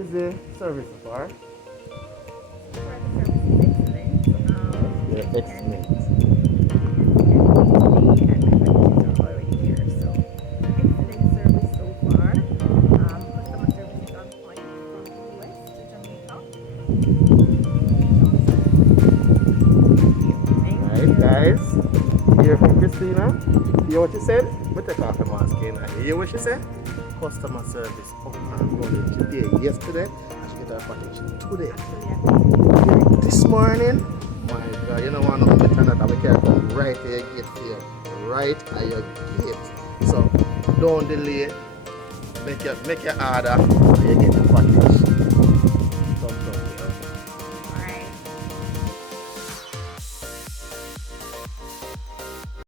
is the service so far? For the service is excellent. Yeah, You excellent. and the packages are already here. So excellent service so far. Customer service is on point from the US to Jamaica. Right, guys. Hear from Christina. Hear what she said? Me take off the mask in. You hear what she said? Customer service up and running today. Yesterday, I should get her package today. This morning, my God, you know what? I'm better than that. We can come right at your gate here. Right at your gate. So don't delay. Make your order and you get the package.